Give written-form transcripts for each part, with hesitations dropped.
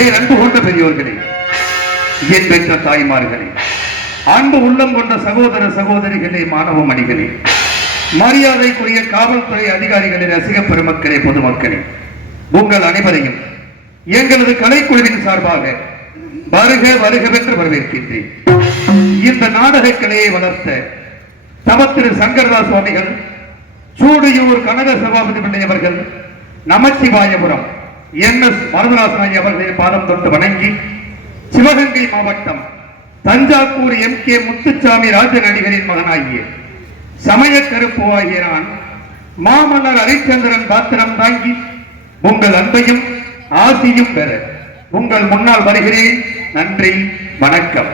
பேரன்பு கொண்ட பெரியோர்களே, என் பெற்ற தாய்மார்களே, அன்பு உள்ளம் கொண்ட சகோதர சகோதரிகளே, மாணவ மணிகளே, மரியாதைக்குரிய காவல்துறை அதிகாரிகளே, ரசிக பெருமக்களே, பொதுமக்களே, உங்கள் அனைவரையும் எங்களது கலைக்குழுவின் சார்பாக வருக வருகவென்று வரவேற்கின்றேன். இந்த நாடக கலையை வளர்த்த தவத்திரு சங்கரதாஸ் சுவாமிகள், சூடியூர் கனக சபாபதி பிள்ளை அவர்கள், நமச்சிவாயபுரம் NS மருதராசன் அவர்களின் பாதம் தொட்டு வணங்கி, சிவகங்கை மாவட்டம் தஞ்சாவூர் MK முத்துச்சாமி ராஜன் அடிகளின் மகனாகிய சமய கருப்பு ஆகிய நான் மாமன்னர் ஹரிச்சந்திரன் பாத்திரம் தாங்கி உங்கள் அன்பையும் ஆசியும் பெற உங்கள் முன்னால் வருகிறேன். நன்றி, வணக்கம்.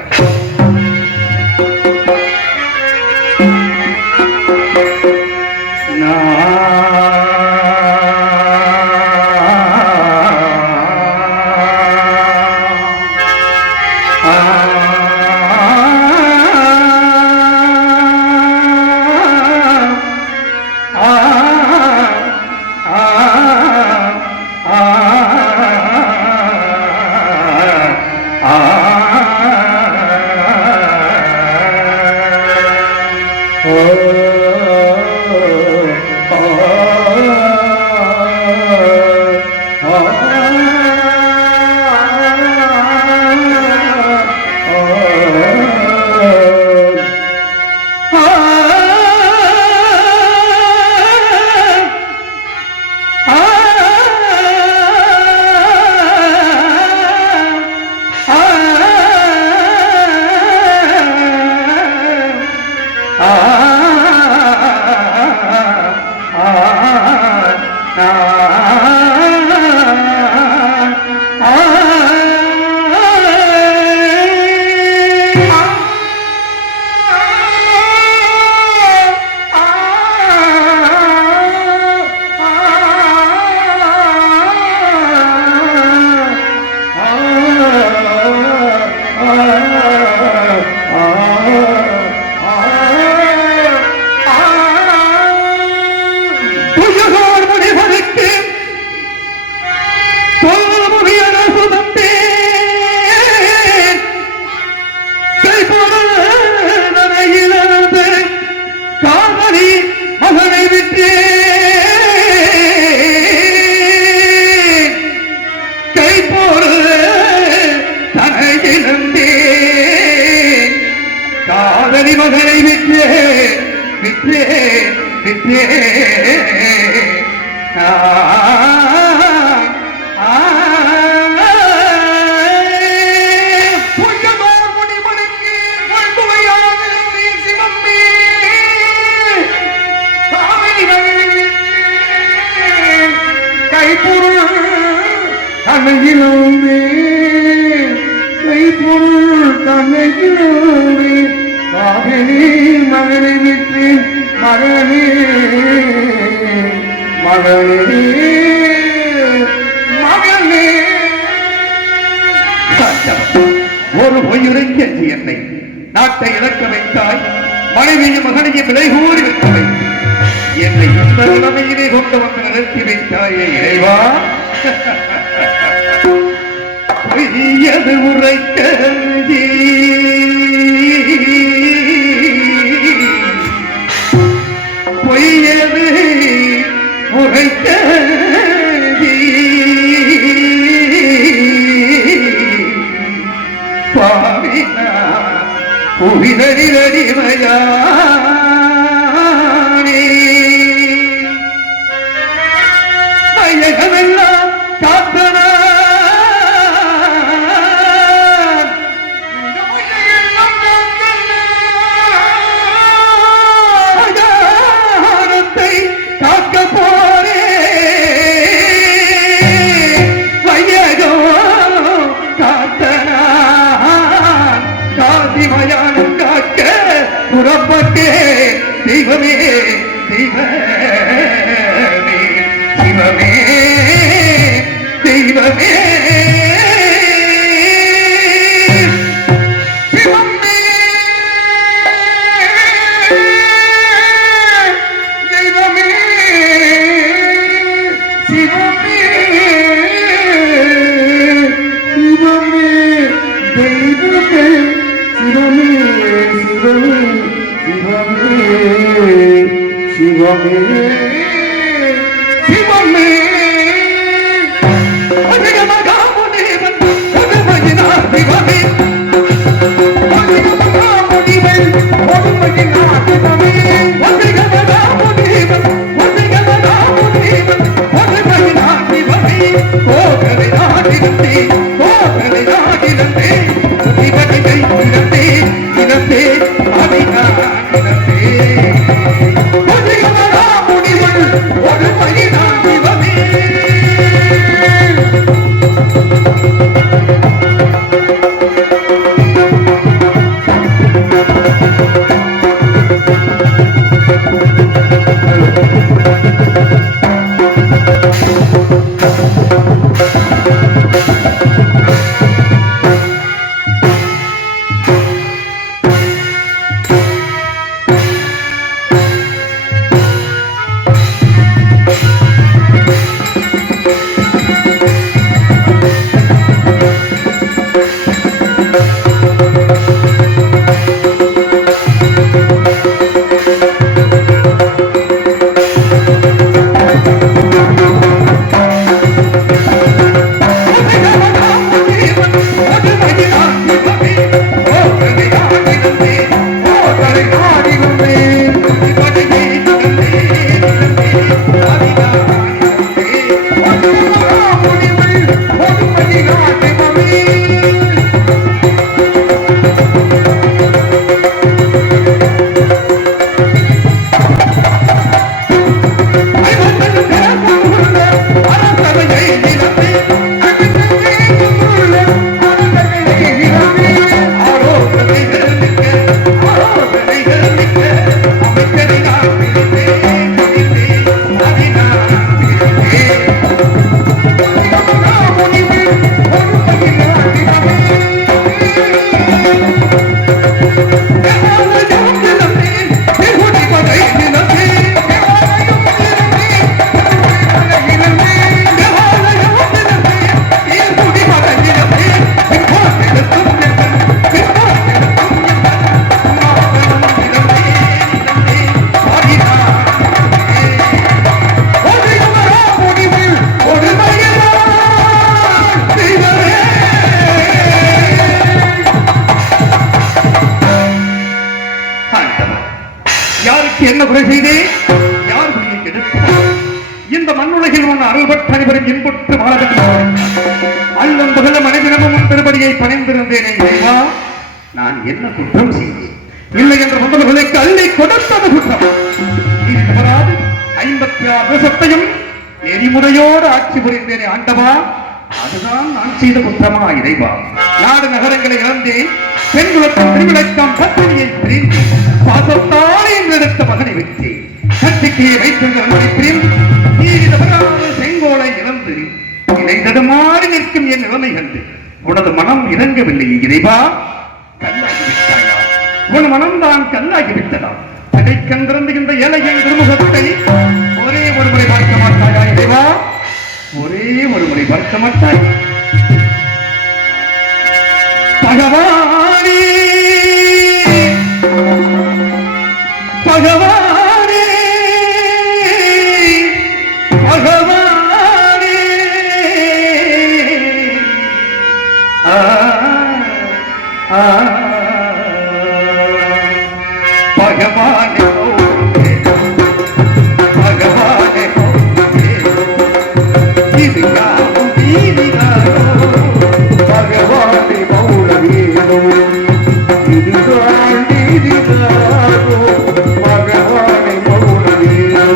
ஒரு பொய்யுரைக்க என்னை நாட்டை இழக்க வைத்தாய், மனைவியும் மகனையும் விலை கூறி வைத்தவை, என்னை இந்த நிலைமையிலே கொண்டு வந்து நிறுத்தி வைத்தாயே இறைவா. பொய்யது உரைக்க பொய்யது உரைக்க பாவினா புவிதடிமையா மையகமெல்லாம் காத்தன காக்க போரே வையகோ காத்தனா காதிமயானம் காக்க புறப்பட்டே தெய்வமே தெய்வமே சிவமே தெய்வமே சிவமே சிவமே மகாமுனிவன் புதுமையினார் சிவமே என்ன குறை செய்தேன்? யார் குறையை கெடுத்தார்? இந்த மண்ணுலகில் உன் அருள்பட்ட அனைவரும் இன்புற்று வாழ வேண்டும். அல்லும் பகலும் மனிதனமும் உன் திருப்படியை பணிந்திருந்தேனே இறைவா, நான் என்ன குற்றம் செய்தேன்? இல்லை என்ற முதல்களுக்கு அள்ளி கொடுத்தது குற்றம். இது தவறாது 56 வருஷத்தையும் நெறிமுறையோடு ஆட்சி புரிந்தேனே ஆண்டவா, அதுதான் நான் செய்த குற்றமா இறைவா? நாடு நகரங்களை இழந்தேன், பெண்குலத்தின் திருவிழக்கம் பத்தினியை பிரிந்து பாசத்தால் என்றெடுத்த மகனை வைத்தேன். கட்சிக்கையை வைத்திருந்த பிரிந்து நீதி தவறாத செங்கோலை இழந்து இணைந்தடுமாறி நிற்கும் என் நிலைமை கண்டு உனது மனம் இறங்கவில்லை இறைவா. கல்லாகிவிட்டாயா? உன் மனம்தான் கல்லாகிவிட்டதா? தடைக்கந்திருந்த இந்த ஏழையின் திருமுகத்தை ஒரே ஒரு முறை பார்க்க மாட்டாயா இறைவா? ஒரே ஒரு முறை பார்க்க மாட்டாய்? பகவானே பகவானே பகவானே பகவானே பகவானே மௌலவீனோ இதுதான் நீதிதானோ பகவானே மௌலவீனோ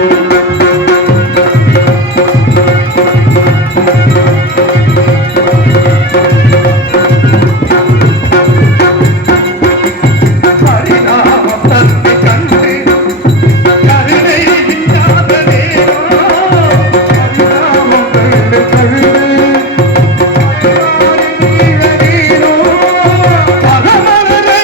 ஹரிநாமம் தன்னை கண்டு கருணை இல்லாததே ஹரிநாமம் கண்டு கருணை பகவானே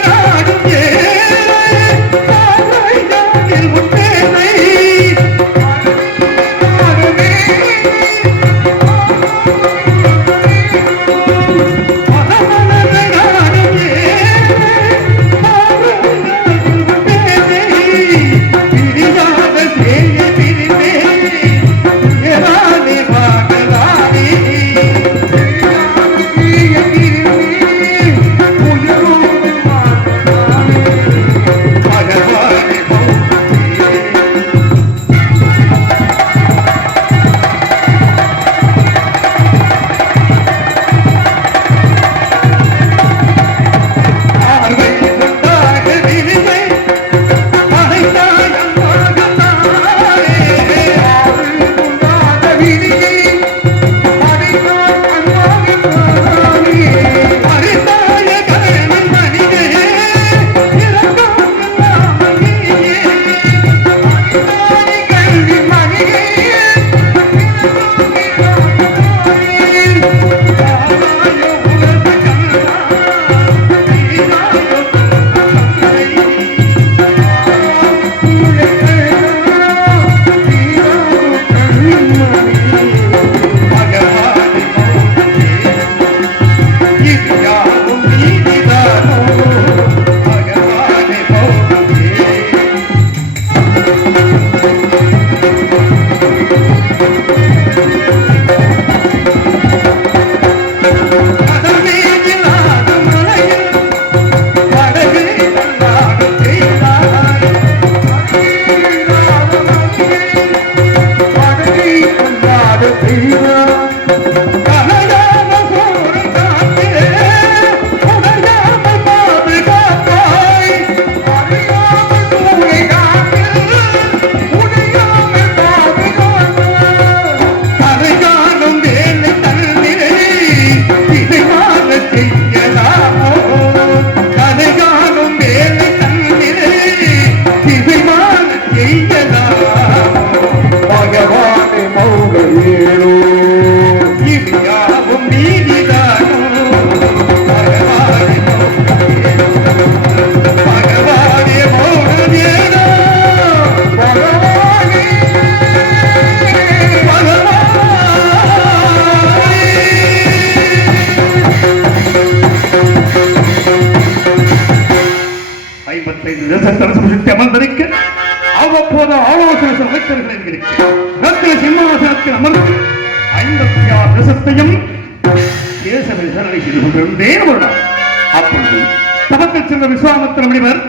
தரிசனத்தை அமர்ந்திருக்க அவ்வப்போது ஆலோசனை அமைச்சர்கள் இருக்கிற சிம்மாசனத்தில் அமர்ந்து 56 தேசத்தையும் தேச விசாரணை செய்து கொண்டிருந்தேன் ஒரு நாள். அப்பொழுது தமத்தில் சென்ற விஸ்வாமித்திர முனிவர்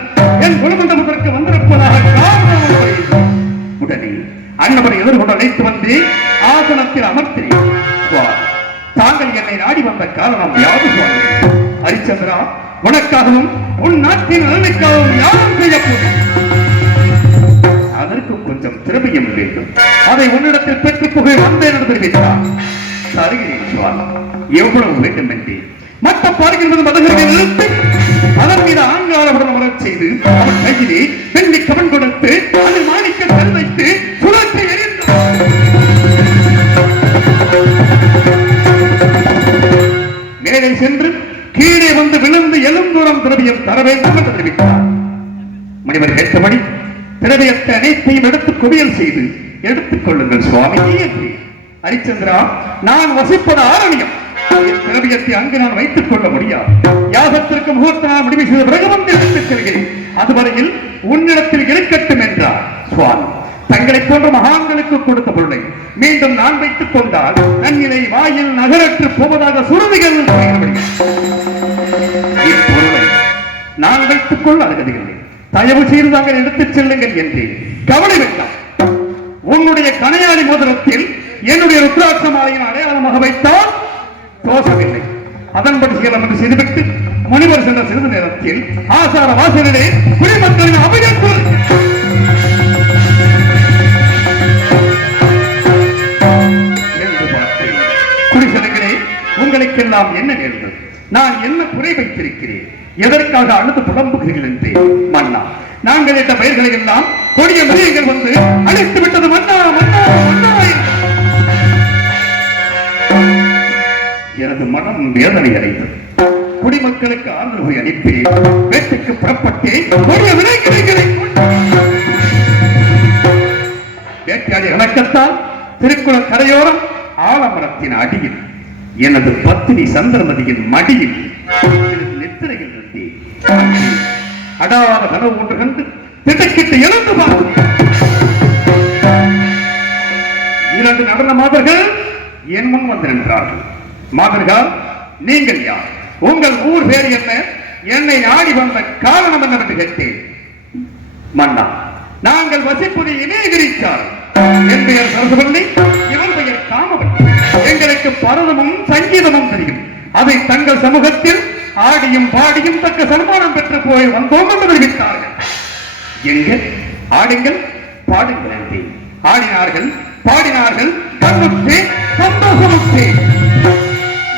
என் குலமண்டபத்திற்கு வந்திருப்பதாக காரணம் உடனே அன்னவரை எதிர்கொண்டு அழைத்து வந்து ஆசனத்தில் அமர்த்தினேன். தாங்கள் என்னை நாடி வந்த காரணம் யாது சுவாமி? ஹரிச்சந்திரா, உனக்காகவும் உன் நாட்டின் நலனுக்காகவும் யாரும் செய்யப்போது அதற்கும் கொஞ்சம் திறமையும் வேண்டும். அதை உன்னிடத்தில் பெற்றுப் புகழ் வந்தேன் என்று தெரிவித்தார். தருகிறேன் சுவாமி, எவ்வளவு வேண்டும் என்றேன். மற்ற பார்க்கின்றது மதங்களை நிறுத்தி அதன் மீது ஆங்காரவுடன் அமரச் செய்து அவன் கையிலே வெள்ளி கவன் கொடுத்து அது மாணிக்க கல் வைத்து சுழற்சி எறிந்தார். மேலே சென்று கீழே வந்து விழுந்து எழுந்தூரம் திரவியம் தர வேண்டும் என்று தெரிவித்தார். முனிவர் கேட்டபடி திரவியத்தை அனைத்தையும் எடுத்து குவியல் செய்து எடுத்துக் கொள்ளுங்கள் சுவாமி என்று. ஹரிச்சந்திரா, நான் வசிப்பது ஆரண்யம். திரவியத்தை அங்கு நான் வைத்துக் கொள்ள முடியாது. யாகத்திற்கு முகூர்த்த நான் முடிவு செய்த பிறகு வந்து எடுத்துச் செல்கிறேன். அதுவரையில் உன்னிடத்தில் இருக்கட்டும் என்றார். சுவாமி, தங்களை போன்ற மகான்களுக்கு கொடுத்த பொருளை மீண்டும் நான் வைத்துக் கொண்டால் நன்னிலை வாயில் நகரற்று போவதாக சுருதிகள் இப்பொருளை நான் வைத்துக் கொள்ள அருகதில்லை. தயவு செய்து தாங்கள் எடுத்துச் செல்லுங்கள் என்றேன். கவலை வேண்டாம். உன்னுடைய கணையாளி மோதிரத்தில் என்னுடைய ருத்ராட்ச மாலையின் அடையாளமாக வைத்தால் தோஷமில்லை. அதன்படி செய்யலாம் என்று செய்துவிட்டு முனிவர் சென்ற சிறிது நேரத்தில் ஆசார வாசலிலே குடிமக்களின் அபயத்து குடிசனங்களே, உங்களுக்கெல்லாம் என்ன நேர்ந்தது? நான் என்ன குறை வைத்திருக்கிறேன்? எதற்காக அழுது புலம்புகிறீர்கள் என்று. மன்னா, நாங்கள் இட்ட பெயர்களை எல்லாம் கொடிய மிருகங்கள் வந்து அழைத்து விட்டது. மன்னா மன்னா மன்னா, எனது மனம் வேதனை அடைந்தது. குடிமக்களுக்கு ஆதரவை அளிப்பேன். வேட்டைக்கு புறப்பட்டேன். கொடிய வினைகளை வேட்டையாடி இணக்கத்தால் திருக்குளம் கரையோரம் ஆலமரத்தின் அடியில் எனது பத்தினி சந்திரமதியின் மடியில் நித்திரையில் இருந்தேன். அடாத கனவு ஒன்று கண்டு திட்டக்கிட்டு எழுந்து பார்த்தேன். 2 நடன மாதர்கள் என் முன் வந்து நின்றார்கள். மாதர்கள், நீங்கள் யார்? உங்கள் ஊர் பேர் என்ன? என்னை நாடி வந்த காரணம் என்னவென்று கேட்டேன். மன்னா, நாங்கள் வசிப்பது இமயகிரிச்சார். என் பெயர் சரசுவல்லி, இவன் பெயர் காமவல்லி. எங்களுக்கு பரதமும் சங்கீதமும் தெரியும். அதை தங்கள் சமூகத்தில் ஆடியும் பாடியும் தக்க சன்மானம் பெற்று போய் வந்தோம் என்று தெரிவித்தார்கள். எங்க ஆடுங்கள் பாடுங்கள் என்று ஆடினார்கள், பாடினார்கள். கண்ணுற்றே சந்தோஷமுற்றே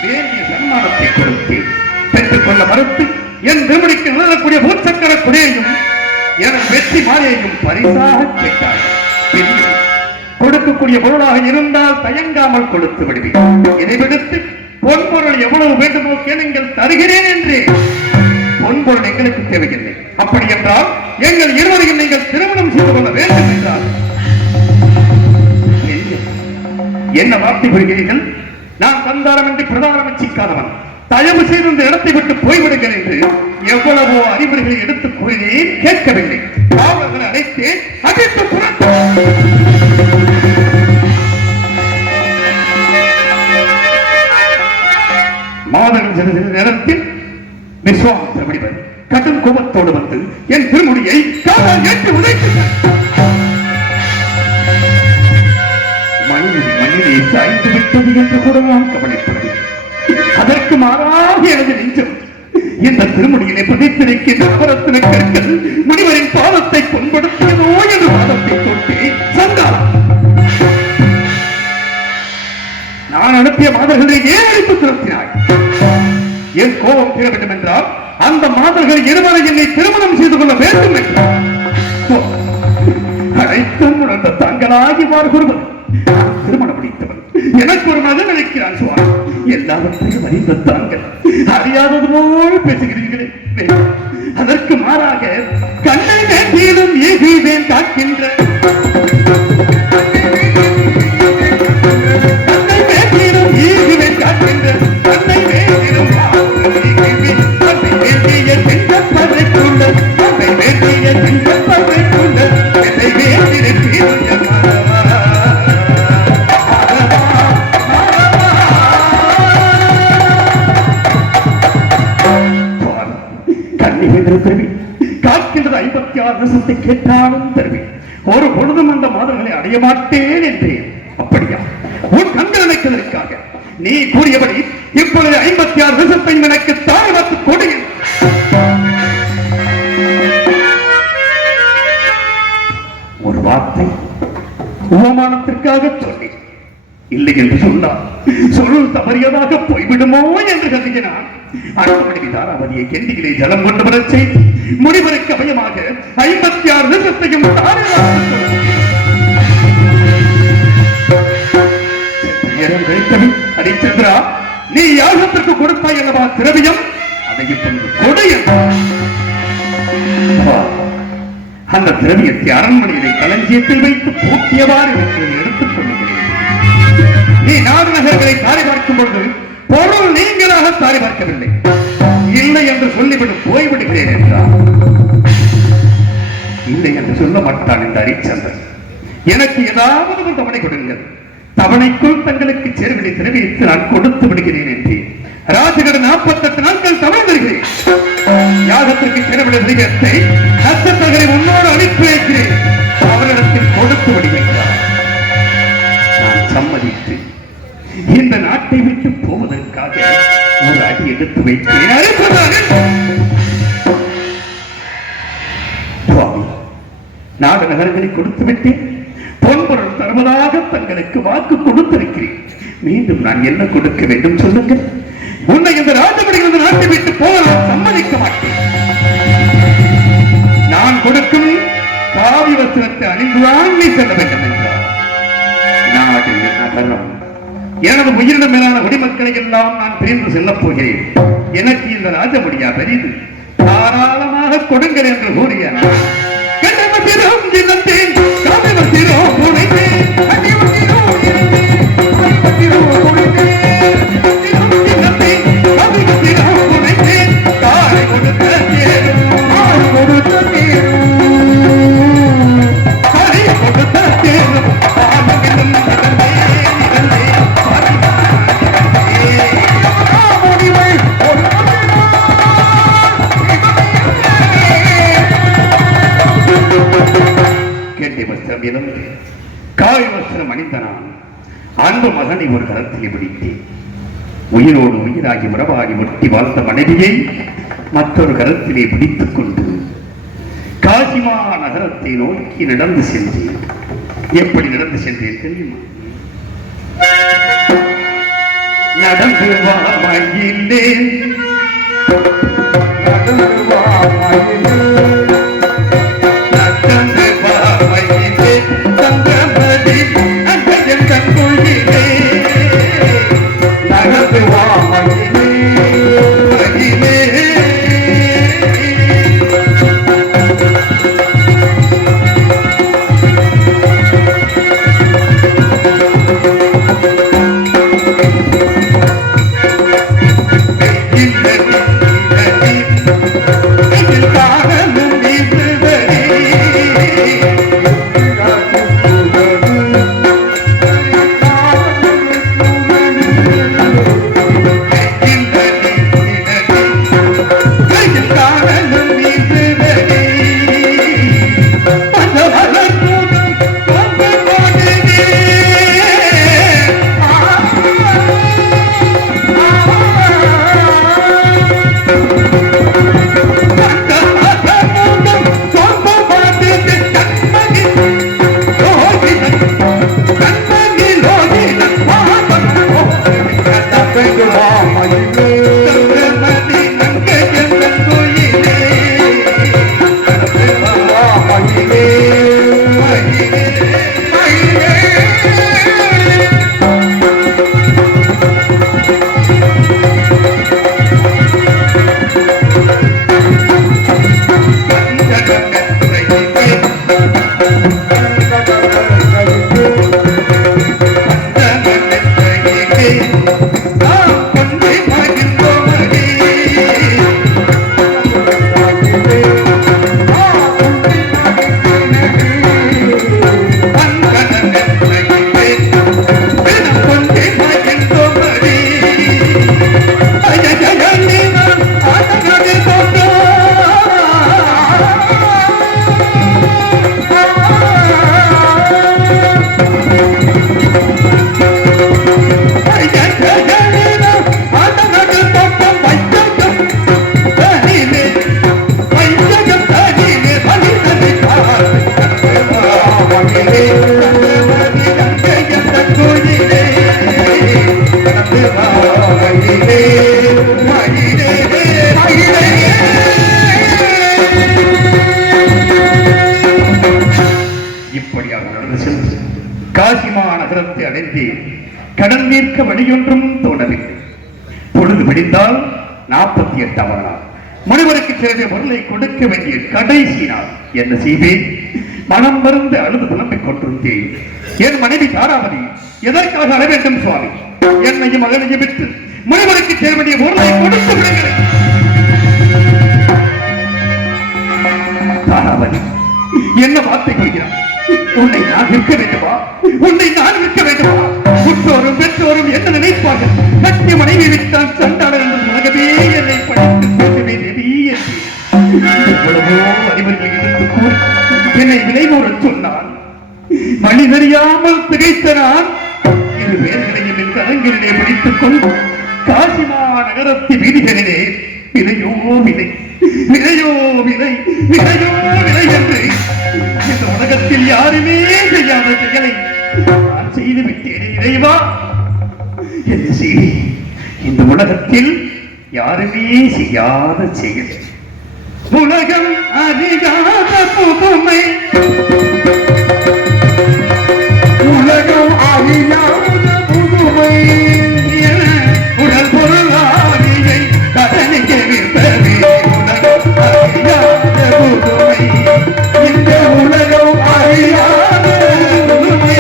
வேண்டிய சன்மானத்தை கொடுத்தேன். பெற்றுக் கொள்ள மறுத்து என் திருமணிக்கு நிலக்கூடிய பூச்சக்கர குடியையும் எனது வெற்றி மாலையையும் பரிசாக கேட்டார்கள். கொடுக்கக்கூடிய பொருளாக இருந்தால் தயங்காமல் கொடுத்து விடுவேன். இதை விடுத்து பொன்பொருள் எவ்வளவு வேண்டுமோ கேளுங்கள், தருகிறேன் என்று. பொன்பொருள் எங்களுக்கு தேவையில்லை. அப்படி என்றால் எங்கள் இருவரையும் நீங்கள் திருமணம் செய்து கொள்ள வேண்டும் என்றால் என்ன வார்த்தை கூறுகிறீர்கள்? நான் சந்தாரம் என்று பிரதானம் சிக்காதவன். தயவு செய்து இந்த இடத்தை விட்டு போய்விடுங்கள் என்று எவ்வளவோ அறிவுரைகளை எடுத்துக் கூறினேன். கேட்கவில்லை. காவலர்களை அழைத்தேன். அழைத்து மாதங்கள் சிறிது நேரத்தில் விஸ்வாமித்திர முனிவர் கடும் கோபத்தோடு வந்து என் திருமுடியை காலால் ஏற்றி உதைத்தார். மண்ணிலே சாய்ந்து விட்டது என்று கூட நான் கவலைப்படவில்லை. அதற்கு மாறாக எனது நெஞ்சம் இந்த திருமுடியிலே பதித்திருக்கின்ற நவரத்தின கற்கள் முனிவரின் பாதத்தை புண்படுத்தியதோ என்று பாதத்தை தொட்டு சந்தாரம். நான் அனுப்பிய மாதர்களை ஏன் அழைப்பு திருத்தினாய்? என் கோபம் தீர வேண்டும் என்றால் அந்த மாதர்கள் இருவரை என்னை திருமணம் செய்து கொள்ள வேண்டும் என்றார். அனைத்தும் உணர்ந்த தாங்களாகி மாறுகிறது. திருமணம் முடித்தவன் எனக்கு ஒரு மகன் நினைக்கிறான். சுவாமி, எல்லாவற்றையும் அறிந்த தாங்கள் அறியாதது போல் பேசுகிறீர்களே. அதற்கு மாறாக கண்ணை வேண்டியதும் ஏகிவேன் காக்கின்ற கண்ணை வேண்டியதும் ஈகுவேன் காக்கின்ற கண்ணை வேண்டியதும் கண்ணை வேண்டிய சிங்கப்பதை கொண்ட கண்ணை வேண்டிய வரத்தை கேட்டாலும் தருவேன். ஒரு பொழுதும் அந்த மாதர்களை அடைய மாட்டேன் என்றேன். அப்படியா? உன் கண்கள் நினைப்பதற்காக நீ கூறியபடி இப்பொழுது 56 தேசத்தையும் எனக்கு தாரை பார்த்து கொடு. ஒரு வார்த்தை உபமானத்திற்காக சொன்னேன். இல்லை என்று சொன்னார் சொல் தவறியதாக போய்விடுமோ என்று கருதினான். அடுத்தபடி தாராவதியை கெண்டியிலே ஜலம் கொண்டு வரச் செய்து முனிவருக்கு அபயமாக 56 தேசத்தையும் ஹரிச்சந்திரா, நீ யாகத்திற்கு கொடுத்தாய் அல்லவா திரவியம், அதை இப்பொழுது கொடு. அந்த திரவியத்தை அரண்மனையிலே களஞ்சியத்தில் வைத்து பூட்டியவாறு எடுத்துக் கொள்ளுகிறேன். நீ நாடு நகர்களை தாரை பார்க்கும் பொழுது பொருள் நீங்களாக தாரை பார்க்கவில்லை. இல்லை என்று சொல்லிவிட்டு போய்விடுகிறேன் என்றார். இல்லை என்று சொல்ல மாட்டான் இந்த ஹரிச்சந்திரன். எனக்கு ஏதாவது ஒரு தவணை கொடுங்கள், தவணைக்குள் தங்களுக்கு சேர்களை திரவியத்து நான் கொடுத்து விடுகிறேன் என்றேன். ராஜகடன் 48 நாட்கள் தவணை தருகிறேன். யாகத்திற்கு செலவிட திரவியத்தை நட்சத்திரங்களை உன்னோடு அனுப்பி வைக்கிறேன். அவரிடத்தில் கொடுத்து விடுகிறார். நான் சம்மதித்து இந்த நாட்டை விட்டு போவதற்காக ஒரு அடி எடுத்து வைக்கிறேன். நாடு நகரங்களை கொடுத்து விட்டேன். பொன்பொருள் தருவதாக தங்களுக்கு வாக்கு கொடுத்திருக்கிறேன். மீண்டும் நான் என்ன கொடுக்க வேண்டும் சொல்லுங்கள். உன்னை இந்த ராஜபடியில் நாட்டை விட்டு போக நான் சம்மதிக்க மாட்டேன். நான் கொடுக்கும் காவி வஸ்திரத்தை அணிந்துதான் நீ செல்ல வேண்டும் என்றார். நாடு நகரம் எனது உயிரினம் மேலான குடிமக்களை எல்லாம் நான் பிரிந்து செல்லப் போகிறேன். எனக்கு இந்த ராஜமுடியா பெரிது, தாராளமாக கொடுங்கள் என்று கூறிய காவி வஸ்திரம் அணிந்த நான் அன்பு மகனை ஒரு கரத்தில் பிடித்தேன். உயிரோடு உயிராகி உறவாகி முட்டி வாழ்ந்த மனைவியை மற்றொரு கரத்திலே பிடித்துக் கொண்டு காசிமா நகரத்தை நோக்கி நடந்து சென்றேன். எப்படி நடந்து சென்றேன் தெரியுமா? நடந்து வா மயிலே, நடந்து வா மயிலே, Amen. காசிமா நகரத்தை அடைந்து கடல் நீர்க்க வழியொன்றும் தோணவில்லை. பொழுது விடிந்தால் 48வது நாள் முனிவருக்கு சேர்ந்த பொருளை கொடுக்க வேண்டிய கடைசி நாள். என்ன செய்வேன்? மனம் மருந்து அழுது புலம்பிக் கொண்டிருந்தேன். என் மனைவி தாராவதி எதற்காக அழ வேண்டும் சுவாமி? என்னையும் மகனையும் விட்டு முனிவருக்கு சேர வேண்டிய பொருளை கொடுத்து விடுங்கள். தாராவதி என்ன வார்த்தை கொள்கிறார்? உன்னை நான் விற்க வேண்டுமா? உன்னை நான் விற்க வேண்டுமா? உற்றோரும் பெற்றோரும் என்ன நினைப்பார்கள்? சத்திய மனைவி விட்டால் சண்டாளர் என்று உலகமே என்னை படித்து பேசவே தேவி என்று எவ்வளவோ அறிவர்கள் இருந்து கூறி என்னை விலைமூறச் சொன்னான். வழி தெரியாமல் திகைத்த நான் இரு பேர்களையும் என் கரங்களிலே பிடித்துக் கொண்டு காசிமா நகரத்து வீதிகளிலே விலையோ விலை, விலையோ விலை, விலையோ விலை என்று இந்த உலகத்தில் யாருமே செய்யாத செயலை நான் செய்து விட்டேன். இறைவா, என்ன செய்தி? இந்த உலகத்தில் யாருமே செய்யாத செயல். உலகம் அறியாத புதுமை, உலகம் அறியாத புதுமை, உடல் பொருளாளியை கடனுக்கு விற்பவே உலகம் அறியாத புதுமை, இந்த உலகம் அறியாத புதுமை.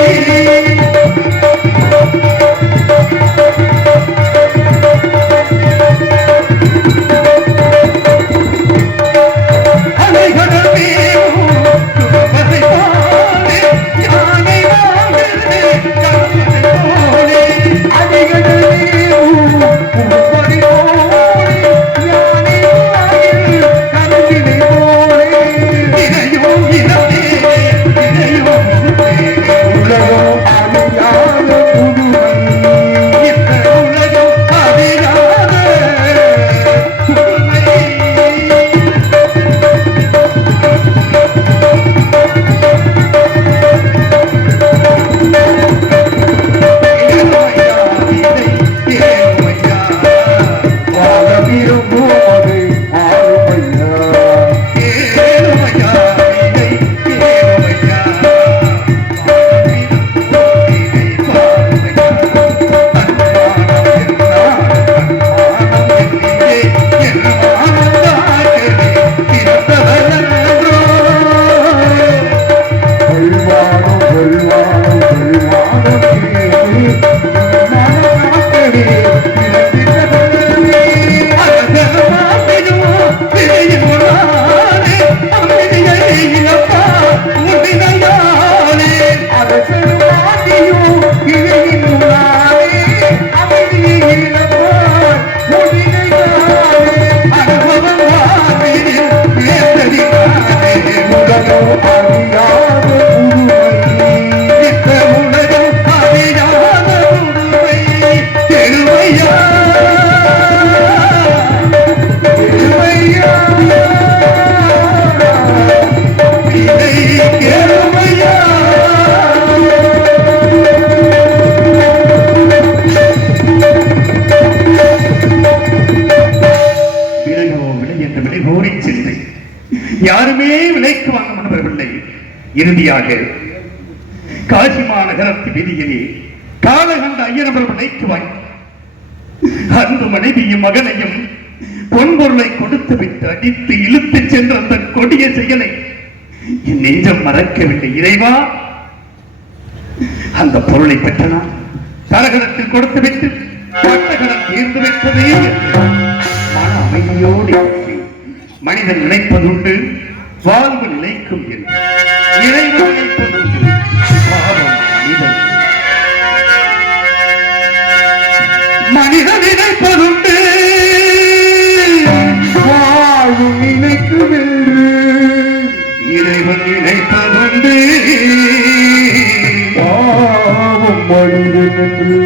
யாருமே விலைக்கு வாங்க முன்வரவில்லை. இறுதியாக காசிமா நகரத்து வீதியிலே காலகண்ட ஐயனவர் விலைக்கு வாங்கி அன்பு மனைவியும் மகனையும் பொன்பொருளை கொடுத்து விட்டு அடித்து இழுத்து சென்ற அந்த கொடிய செயலை என் நெஞ்சம் மறக்கவில்லை. இறைவா, அந்த பொருளை பெற்றனா தரகணத்தில் கொடுத்து விட்டு பட்டகணம் தீர்ந்து வைப்பதே மன அமைதியோடு மனிதன் நினைப்பதுண்டு வாழ்வு நிலைக்கும் என்று இறைவன் நினைப்பதுண்டு பாவம் மனிதன் நினைப்பதுண்டு வாழ்வு நினைக்கும் என்று இறைவன் நினைப்பதுண்டு பாவம் மனிதன் என்று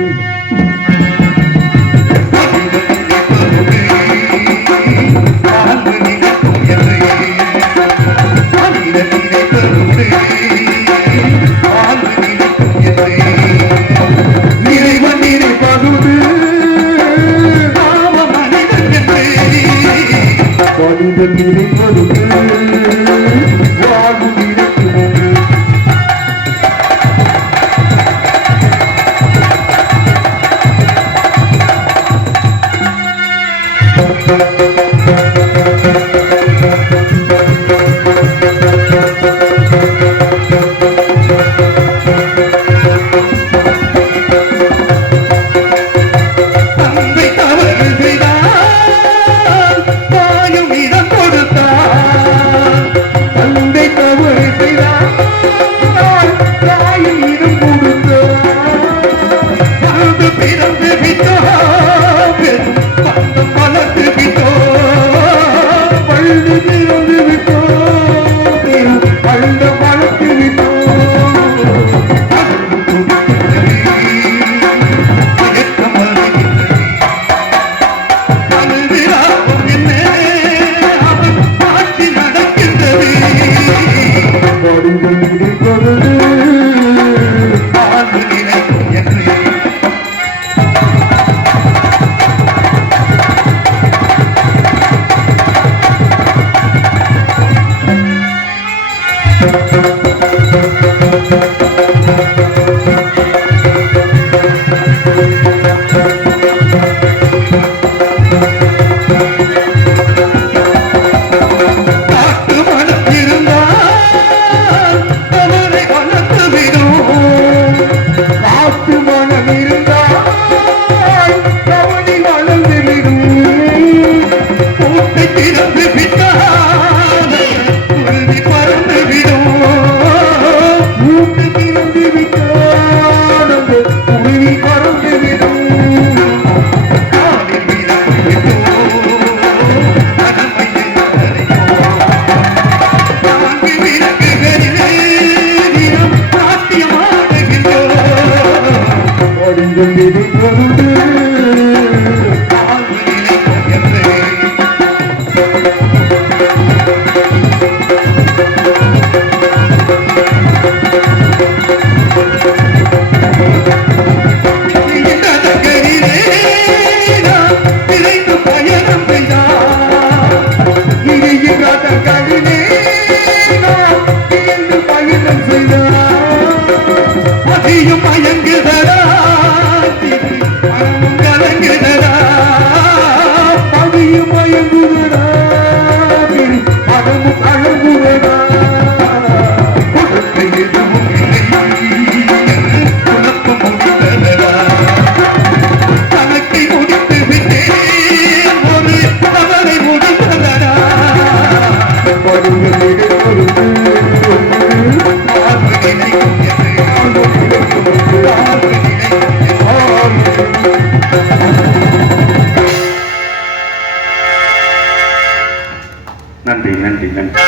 நன்றி நன்றி நன்றி.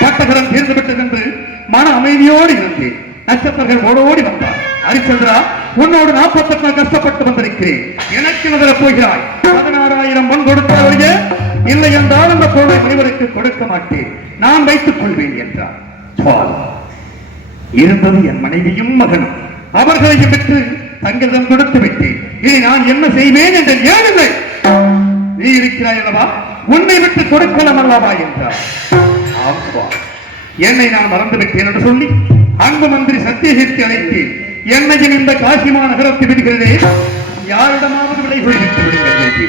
பட்டகரம் தீர்ந்துவிட்டது என்று மன அமைதியோடு இருந்தேன். நட்சத்திரங்கள் ஓடோடி வந்தார். ஹரிச்சந்திரா, உன்னோடு 48 கஷ்டப்பட்டு வந்திருக்கிறேன். எனக்கு நகரப் போகிறாய். 16,000 பொன் கொடுத்தவரையே இல்லை என்றால் அந்த பொருளை முனிவருக்கு கொடுக்க மாட்டேன், நான் வைத்துக் கொள்வேன் என்றார். இருந்தது என் மனைவியும் மகனும். அவர்களையும் விட்டு தங்களிடம் கொடுத்து விட்டேன். இனி நான் என்ன செய்வேன் என்று ஏனில்லை. நீ இருக்கிறாய் அல்லவா, உன்னை விட்டு கொடுக்கலாம் அல்லவா என்றார். என்னை நான் மறந்து விட்டேன் என்று சொல்லி அன்பு மந்திரி சத்தியசக்தி அழைத்து என்னையும் இந்த காசிமா நகரத்தை விடுகிறதே, யாரிடமாவது விலை குறித்து விடுங்கள் என்று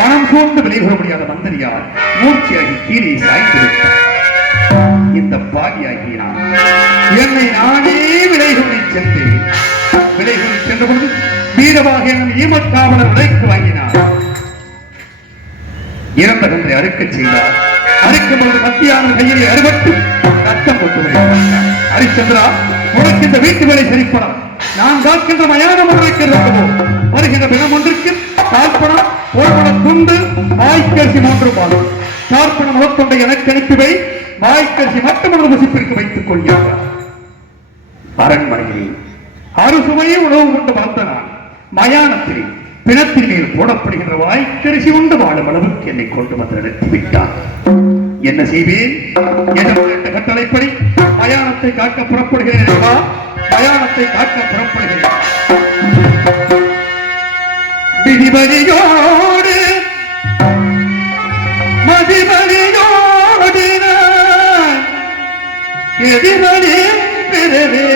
மனம் சூழ்ந்து விலை கூற முடியாத மந்திரியால் மூர்ச்சியாகி கீழே சாய்ந்து விட்டார். இந்த பாகியாகி நான் என்னை நானே விலை கூறி சென்றேன். விலை கூறி சென்ற பொழுது வீரவாக என் ஈமக்காவலர் விலைக்கு வாங்கினார். இறந்த கன்றை அறுக்க செய்தார். அறுக்கும் பொழுது மத்தியான கையிலே அறுபட்டு ரத்தம் கொண்டு ஹரிச்சந்திரா, உனக்கு இந்த வீட்டு வேலை சரிப்படம். நான் காக்கின்ற மயானம் ஒன்றைக்கு வருகின்ற தினம் ஒன்றுக்கு பார்ப்பனம் ஒரு துண்டு வாய்க்கரிசி 3 பாலம் பார்ப்பனம் முகத்தொண்டை எனக்கு அனுப்பிவை, வாய்க்கரிசி மட்டும் ஒரு முசிப்பிற்கு வைத்துக் கொள்கிறார். அரண்மனையிலே அறுசுவையை உணவு கொண்டு வளர்ந்த நான் மயானத்திலே பிணத்தின் மேல் போடப்படுகின்ற வாய்க்கரிசி உண்டு வாழும் அளவுக்கு என்னை கொண்டு வந்து நடத்திவிட்டார். என்ன செய்வேன்? கட்டளைப்படி மயானத்தை காக்க புறப்படுகிறேன். மயானத்தை காக்க புறப்படுகிறேன். விதிபதியோடு மதிபதியோடு எதிபதி பெறவே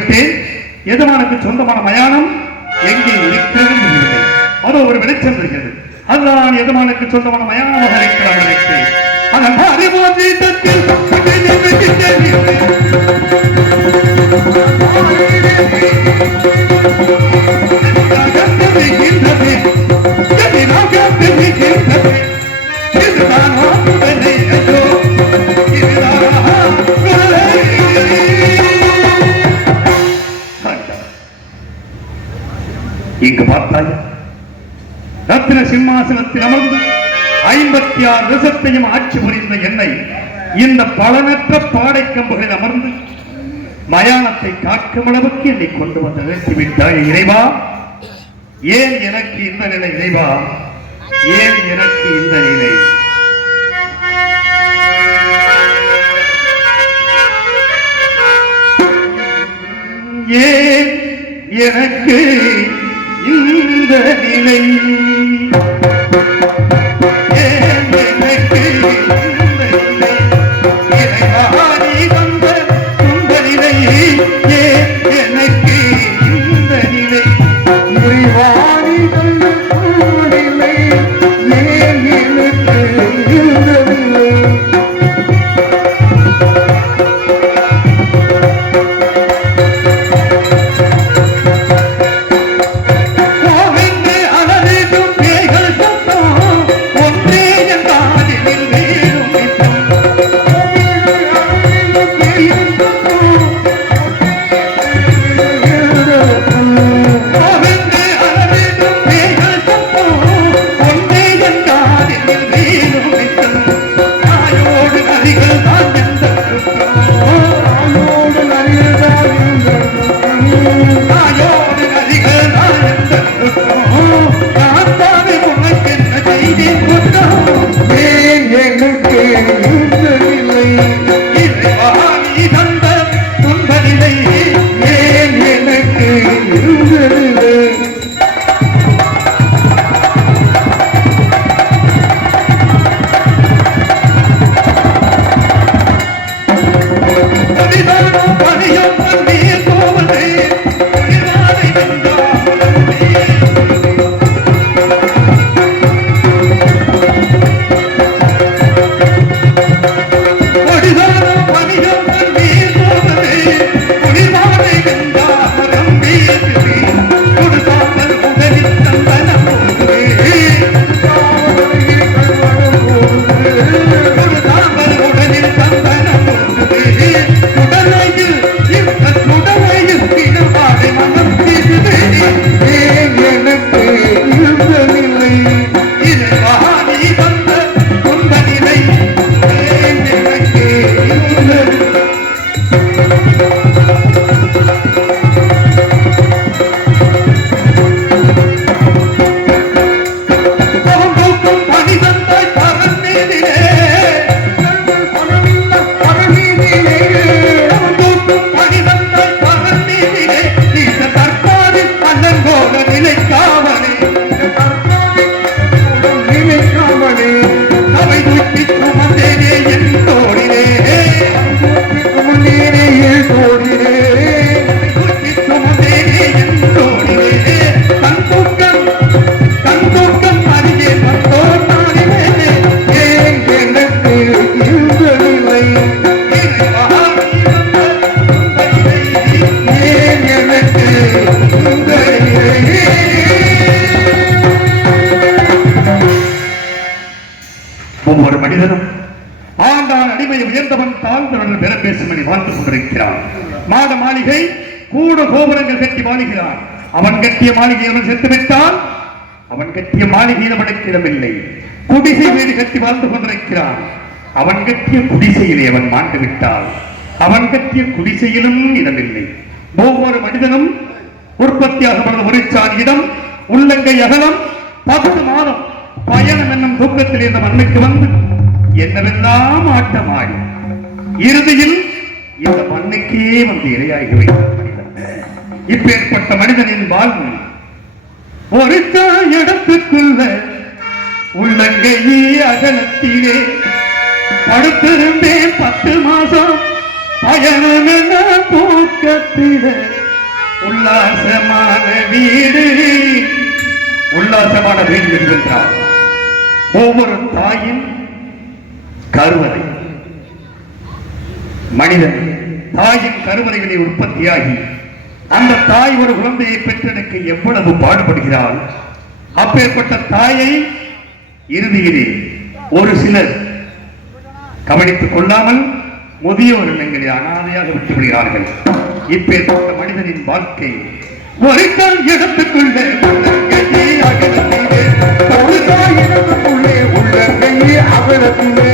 வந்துவிட்டேன். எஜமானுக்கு சொந்தமான மயானம் எங்கே இருக்கிறது தெரியவில்லை. அதோ ஒரு வெளிச்சம் தெரிகிறது. அதுதான் எஜமானுக்கு சொந்தமான மயானமாக இருக்கிறார் நினைக்கிறேன். இங்கு பார்த்தாய், ரத்தின சிம்மாசனத்தில் அமர்ந்து 56 தேசத்தையும் ஆட்சி புரிந்த என்னை இந்த பலனற்ற பாடை கம்புகளில் அமர்ந்து மயானத்தை காக்கும் அளவுக்கு என்னை கொண்டு வந்து நிறுத்திவிட்டாய் இறைவா. ஏன் எனக்கு இந்த நிலை இறைவா? ஏன் எனக்கு இந்த நிலை? ஏன் எனக்கு இந்த நிலை? ஒவ்வொரு மனிதனும் ஆண்டான் அடிமை உயர்ந்தவன் தாழ்ந்தவன் பெற பேசும்படி வாழ்ந்து கொண்டிருக்கிறான். மாட மாளிகை கூட கோபுரங்கள் கட்டி வாழ்கிறான். அவன் கட்டிய மாளிகையுடன் செத்துவிட்டால் அவன் கட்டிய மாளிகையில் அவனுக்கு இடமில்லை. குடிசை வீடு கட்டி வாழ்ந்து கொண்டிருக்கிறான். அவன் கட்டிய குடிசையிலே அவன் மாண்டு விட்டால் அவன் கட்டிய குடிசையிலும் இடமில்லை. ஒவ்வொரு மனிதனும் உற்பத்தியாக ஒரு சான் இடம் உள்ளங்கை அகலம் 10 மாதம் பயணம் என்னும் தூக்கத்தில் இந்த மண்ணுக்கு வந்து என்னவெல்லாம் ஆட்டமாடி இறுதியில் இந்த மண்ணுக்கே வந்து இரையாகி வைத்த மனிதன். இப்பேற்பட்ட மனிதனின் வாழ்வு ஒரு இடத்துக்குள்ள உள்ளங்கையே அகலத்திலே படுத்திருந்தேன் 10 மாசம் பயணமென தூக்கத்தில உல்லாசமான வீடு உல்லாசமான வீடு என்றார். ஒவ்வொரு தாயின் கருவறை மனிதன் தாயின் கருவறைகளில் உற்பத்தியாகி அந்த தாய் ஒரு குழந்தையை பெற்றெடுக்க எவ்வளவு பாடுபடுகிறாள். அப்பேற்பட்ட தாயை இறுதியிலே ஒரு சிலர் கவனித்துக் கொள்ளாமல் முதியோர் இல்லங்களில் அனாதையாக விட்டுவிடுகிறார்கள். இப்பேற்பட்ட மனிதனின் வாழ்க்கை ஒரு கால் இடத்துக்குள்ளே உள்ளே அவலத்திலே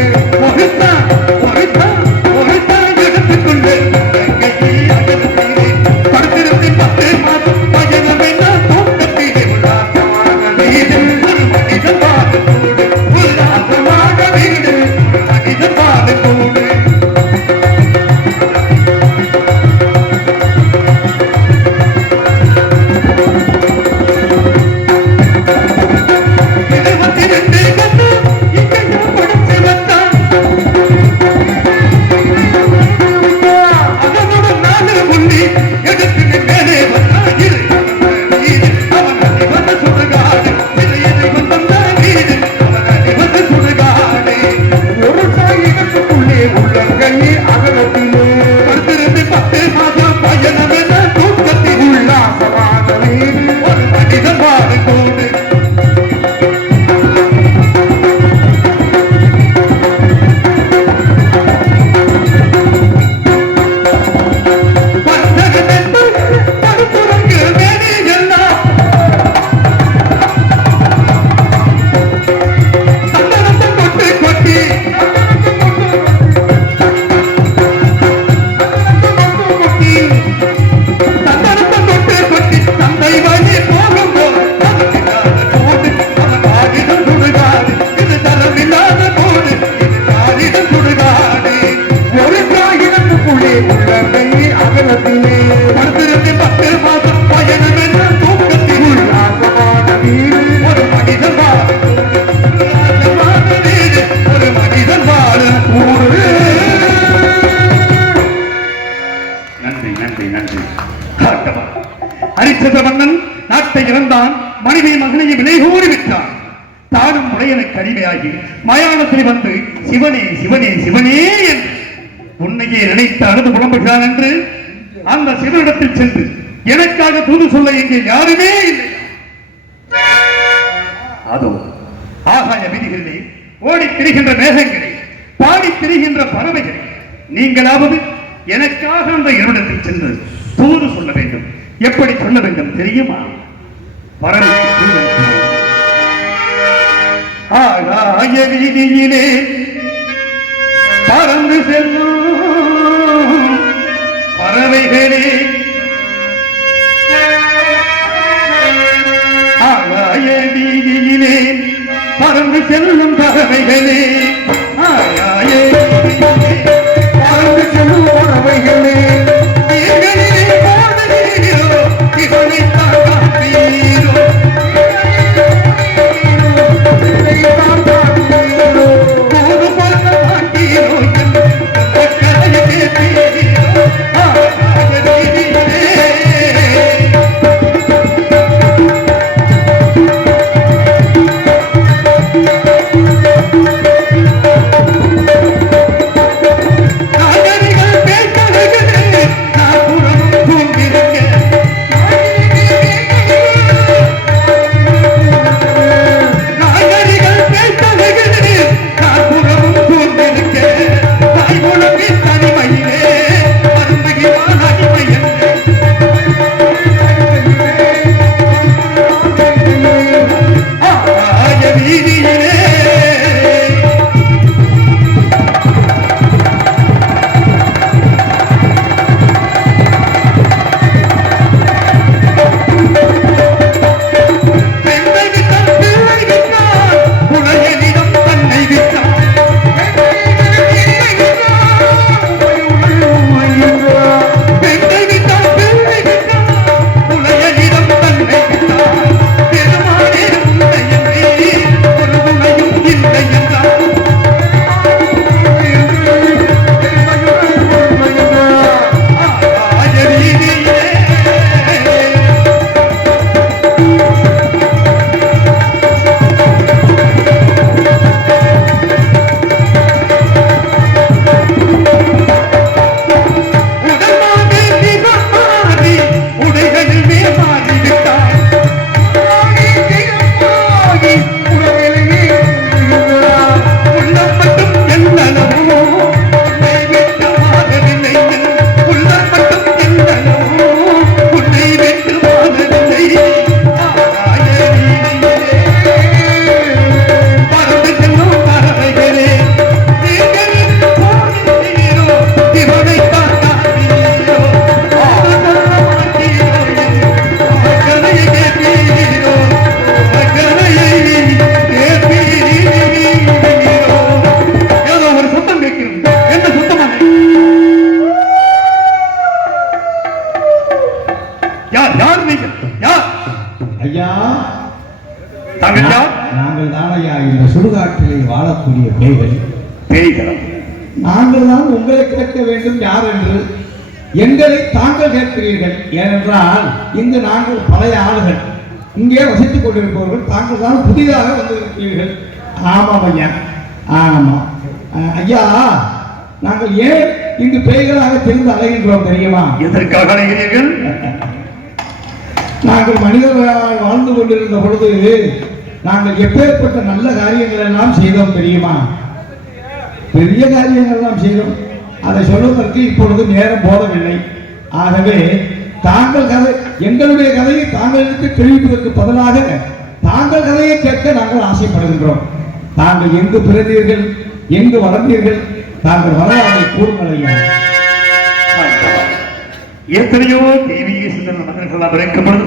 மயானத்தில் வந்து சிவனே சிவனே சிவனே என்று உன்னையே நினைத்து அழுது புலம்புகிறான் என்று அந்த சிவனிடத்தில் சென்று எனக்காக தூது சொல்ல இங்கே யாருமே இல்லை. அதோ ஆகாய விதிகளிலே ஓடி திரிகின்ற மேகங்களே பாடி திரிகின்ற பறவைகள் நீங்களாவது எனக்காக அந்த இருடத்தில் சென்று தூது சொல்ல வேண்டும். எப்படி சொல்ல வேண்டும் தெரியுமா? பறவைக்கு தூது ஆகாய வீதியிலே பறந்து செல்லும் பறவைகளே ஆகாய வீதியிலே பறந்து செல்லும் பறவைகளே ஆகாய பறந்து செல்லும் பறவைகளே யார் யார் நீங்கள் யார்? ஐயா, தாங்கள் யார்? நாங்கள் தான் ஐயா இந்த சுடுகாட்டிலே வாழக்கூடிய பேய்கள். பேய்கள்? நாங்கள் தான் உங்களை கேட்க வேண்டும் யார் என்று. எங்களை தாங்கள் கேட்கிறீர்கள். ஏனென்றால் இங்கு நாங்கள் பழைய ஆளுகள், இங்கே வசித்துக் கொண்டிருப்பவர்கள். தாங்கள் தான் புதிதாக வந்திருக்கிறீர்கள். ஆமாம் ஐயா, ஆமாம் ஐயா. நாங்கள் ஏன் இங்கு பேய்களாக தெரிந்து அலைகின்றோம் தெரியுமா? எதற்காக அலைகிறீர்கள்? நாங்கள் மனிதர்களால் வாழ்ந்து கொண்டிருந்த பொழுது நாங்கள் எப்பேற்பட்ட நல்ல காரியங்கள் எல்லாம் செய்தோம் தெரியுமா? பெரிய காரியங்கள் எல்லாம் செய்தோம். அதை சொல்வதற்கு இப்பொழுது நேரம் போதவில்லை. ஆகவே தாங்கள் கதை, எங்களுடைய கதையை தாங்களுக்கு தெரிவிப்பதற்கு பதிலாக தாங்கள் கதையை கேட்க நாங்கள் ஆசைப்படுகின்றோம். தாங்கள் எங்கு பிறந்தீர்கள், எங்கு வளர்ந்தீர்கள், தாங்கள் வரலாறை கூறுங்களையா. எத்தனையோ தெய்வீக சிந்தனை மனிதர்களால் விளக்கப்படும்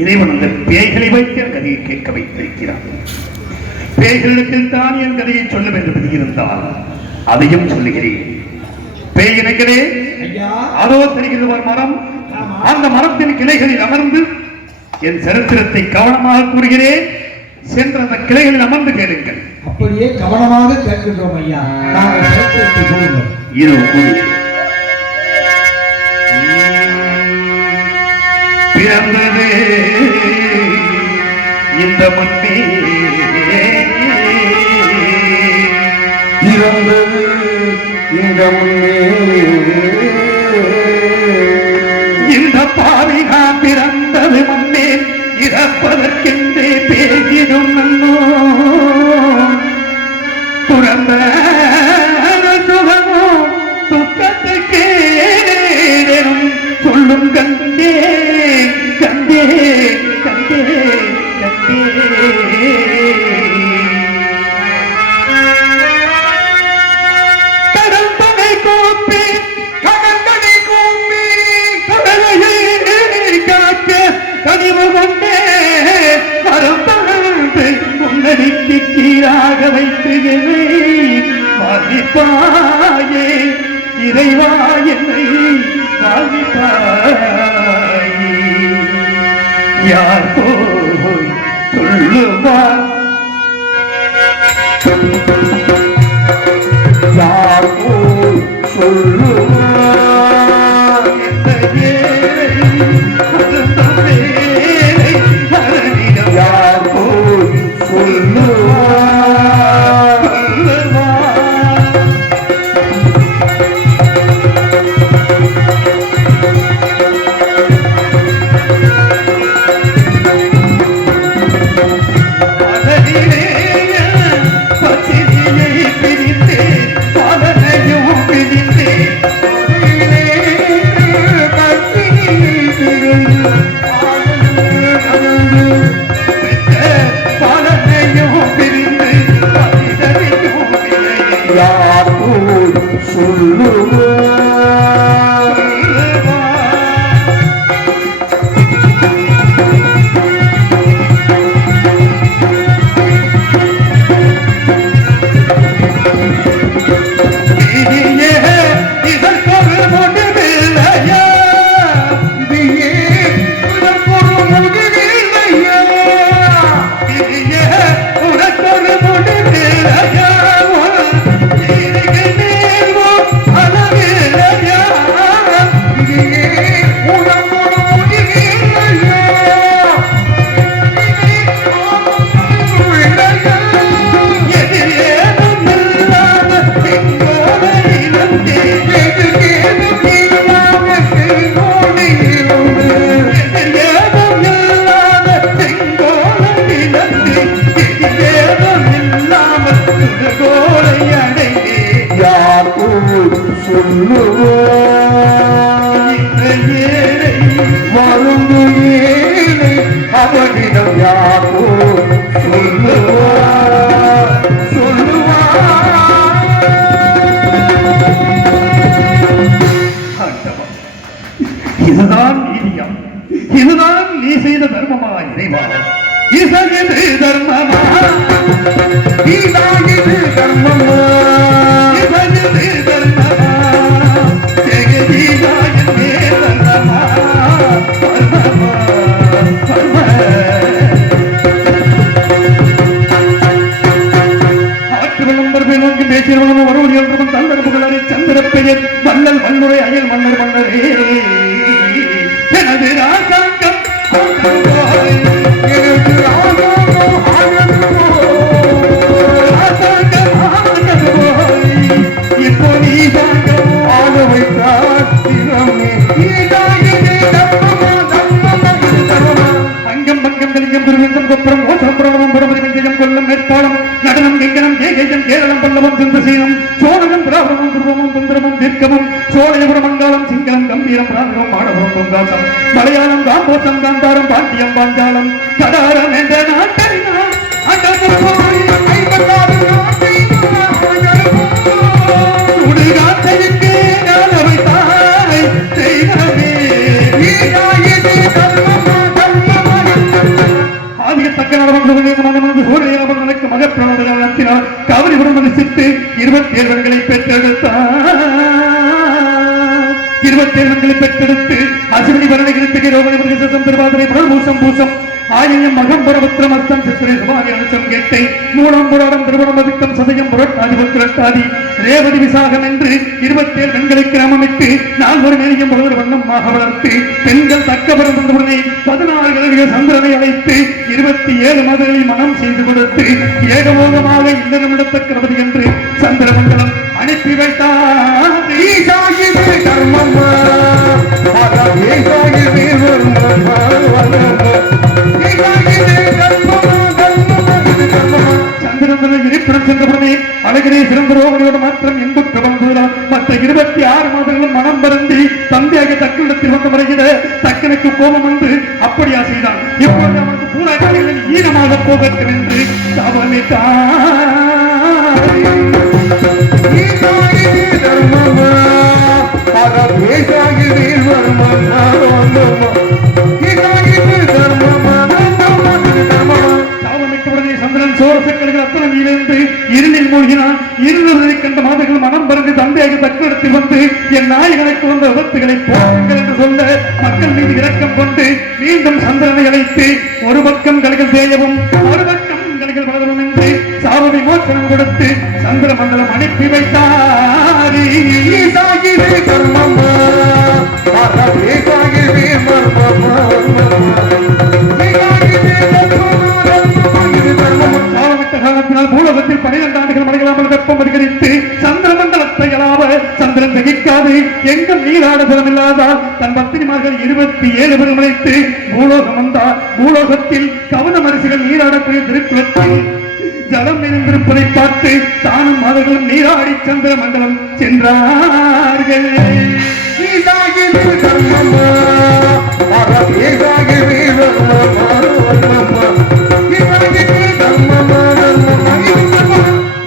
இறைவன் அந்த பேய்களை வைத்து என் கதையை கேட்க வைத்திருக்கிறார். பேய்களுக்கு தான் என் கதையை சொல்லும் என்று விதியிருந்தால் அதையும் சொல்லுகிறேன். பேயினங்களே, அதோ தெரிகிறது ஒரு மரம். அந்த மரத்தின் கிளைகளில் அமர்ந்து என் சரித்திரத்தை கவனமாக கூறுகிறேன். சென்ற அந்த கிளைகளில் அமர்ந்து கேளுங்கள். அப்படியே கவனமாக கேட்கின்றோம் ஐயா. நாங்கள் சரித்திரத்தை சொல்லுங்கள். இது கூறுகிறேன். பிறந்தது இந்த மண்ணே, பிறந்தது இந்த முன்னே, இந்த பாவிகா பிறந்தது மண்ணே, இறப்பதற்கென்றே பேசிடும் நன்னோ துறந்த சுகமோ துக்கத்துக்கே சொல்லும் கண்டே கண்டே கண்டே கண்டே. கடம்பனை கூப்பி கடம்பனை கூப்பி கடலையை காக்க கனிவு கொண்டே மரம்பு முன்னடிக்கு கீழாக வைத்துகிறே மதிப்பாயே இறைவா என்னை யார் போய் சொல்லுவார், யார் போய் சொல்லுவார், யார் போய் சொல்லுவார். அவனிடம் யாரோ சொல்லுவார் சொல்லுவார். இதுதான் நீதியா? இதுதான் நீ செய்த தர்மமா இறைவா? இது தர்மமா? இது தர்மமா? இது தர்மமா? ஜெகதீதாயன் தர்மமா? சந்திர பெயர் மன்னல் மன்னுரை அயல் மன்னர் மன்னரே எனது ராஜாங்கம் இப்போ நீ ஆக வைத்தார் அங்கம் பங்கம் கலிங்கம் குருவிந்தம் கொப்புறம் ஓசப்புறம் புறமதி ஜெயம் கொல்லம் மேற்பாலம் நடனம் கெங்கனம் கேகேஜம் கேரளம் பல்லவம் சிந்தசீனம் சோழகம் பிராபரமும் துருவமும் சுந்தரமும் தீர்க்கமும் சோழையபுரம் மங்காளம் சிங்களம் கம்பீரம் ராகவம் மாடபுரம் பொங்காசம் மலையாளம் காம்போசம் காந்தாரம் பாண்டியம் பாஞ்சாலம் கடாரம் என்ற நாட்டை சுடுகாட்டைக்கு நாளவை தாய் செய்தவே கவரி உடம்பளித்து 27 பெண்களை பெற்றெடுத்தார். 27 பெண்களை பெற்றெடுத்து அசுவினி பரணிகளுக்கு ரோகணி திருவாதிரை புனல் பூசம் பூசம் ஆயிரம் மகம் புறபுத்திரம் அர்த்தம் சித்திரை சுமாரி அனுசம் கேட்டை மூலம் புராடம் திருவனமதிக்கம் சதயம் புரட்டாதி புத்திரட்டாதி ரேவதி விசாகம் என்று 27 பெண்களை கிராமமிட்டு 4 மேலையும் ஒரு வண்ணமாக வளர்த்து பெண்கள் தக்க பிறந்தவுடனே 16 கிழவிகள் சந்திரனை அழைத்து 27 மதங்களை மனம் செய்து கொடுத்து ஏகமோகமாக இல்லமிடத்த கிரமதி என்று சந்திரமண்டலம் அனுப்பி வைத்தார். சந்திரந்தனை இருப்பிடம் சென்றவுடனே அழகிலே சிறந்த ரோகணியோடு மாத்திரம் எண்புற்று வந்தார். மற்ற 26 மாதங்களும் மனம் பருந்தி தந்தையாக தக்கனிடத்தில் வந்த முறையிட தக்கனுக்கு கோபம் வந்து அப்படியா செய்தான். இப்பொழுது அவனுக்கு பூராட்டங்களில் ஈனமாக போகட்டும் என்று தவமிட்டார். சந்திரன் சோரசக்கல்கள் அத்தனையிலிருந்து இருளில் மூழ்கினான். இருளை கண்ட மாதர்கள் மனம் பறந்து தந்தையாக தக்கடத்தில் வந்து என் நாய்களுக்கு வந்த விபத்துகளை போங்கள் என்று சொல்ல மக்கள் மீது இரக்கம் கொண்டு மீண்டும் சந்திரனை அழைத்து ஒரு பக்கம் கலைகள் தேயவும் ஒரு பக்கம் கலைகள் வளரும் என்று சாப விமோசனம் கொடுத்து சந்திர மண்டலம் அனுப்பி வைத்தார். பூலகத்தில் 12 ஆண்டுகள் மழைகளாமல் வெப்பம் அதிகரித்து சந்திர மண்டலத்தை அளாவ சந்திரன் தகிக்காது எங்கும் நீராட திறமில்லாதால் தன் பத்திரிமார்கள் 27 பேர் அழைத்து பூலோகம் வந்தார். பூலோகத்தில் கவன அரிசிகள் நீராடக்கூடிய திருக்குளத்தில் ஜலம் நிறைந்திருப்பதை பார்த்து தானும் அவர்களும் நீராடி சந்திர மண்டலம் சென்றார்கள்.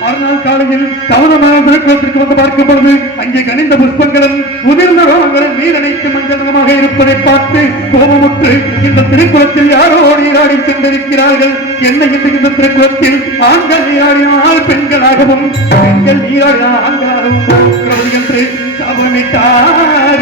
மறுநாள் காலையில் கவனமான திருக்குளத்திற்கு வந்து பார்க்கும் பொழுது அங்கே கனிந்த புஷ்பங்களும் முதிர்ந்த ரோகங்களும் நீரணைத்து மஞ்சளமாக இருப்பதை பார்த்து கோபமுற்று இந்த திருக்குளத்தில் யாரோ நீராடி சென்றிருக்கிறார்கள். என்ன என்று இந்த திருக்குளத்தில் ஆண்கள் நீராடினால் பெண்களாகவும் பெண்கள் நீராடினால் ஆண்களாகவும் போகிறது என்று சபமிட்டார்.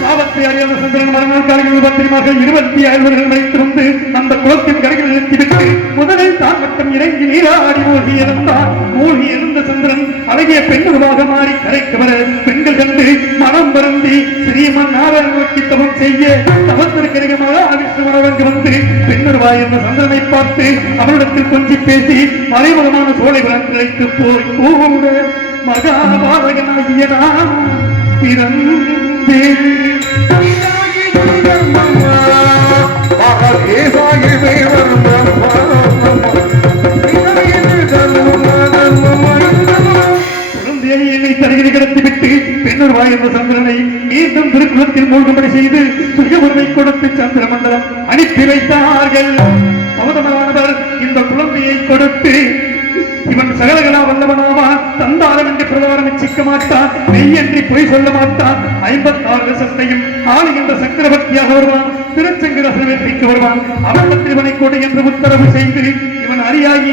சாவத்தை அறியாத சந்திரன் மறுநாள் காலையில் பத்திரிமார்கள் 27 பேர்கள் வைத்திருந்து அந்த குளத்தின் கரையில் நிறுத்திவிட்டு முதலில் தான் மட்டும் இறங்கி நீராடி மூழ்கி இருந்தார். மூழ்கி இருந்த சந்திரன் அழகிய பெண்ணுருவாக மாறி கரைக்கு வர பெண்கள் கண்டு மனம் வருந்தி ஸ்ரீமன் நாராயண நோக்கி தவம் செய்ய தவத்திற்கு மகாவிஷ்ணுவரங்கு வந்து பெண்ணுருவாய் என்ற சந்திரனை பார்த்து அவரிடத்தில் கொஞ்சி பேசி மறைமுகமான சோலை விளக்கு போய் கூட மகாபாரகனாகிய நான் பிறந்தேன். குழந்தையை என்னை தருகிற கிடத்திவிட்டு பெண்ணுருவாய் என்ற சந்திரனை மீண்டும் திருக்குளத்தில் மூழ்கும்படி செய்து சுய உரிமை கொடுத்து சந்திர மண்டலம் அனுப்பி வைத்தார்கள். கௌதமரானவர் இந்த குழந்தையை கொடுத்து இவன் சகலகலா வல்லவனாவா, தந்தாரம் என்று பிரதாரம் இச்சிக்க மாட்டான், மெய்யன்றி பொய் சொல்ல மாட்டான், 56 லட்சத்தையும் ஆளுகின்ற சக்கரவர்த்தியாக வருவான், திருச்செங்கடசை வெற்றிக்கு வருவான். அவனிடத்தில் இவனை கொடு என்று உத்தரவு செய்து இவன் அறியாகி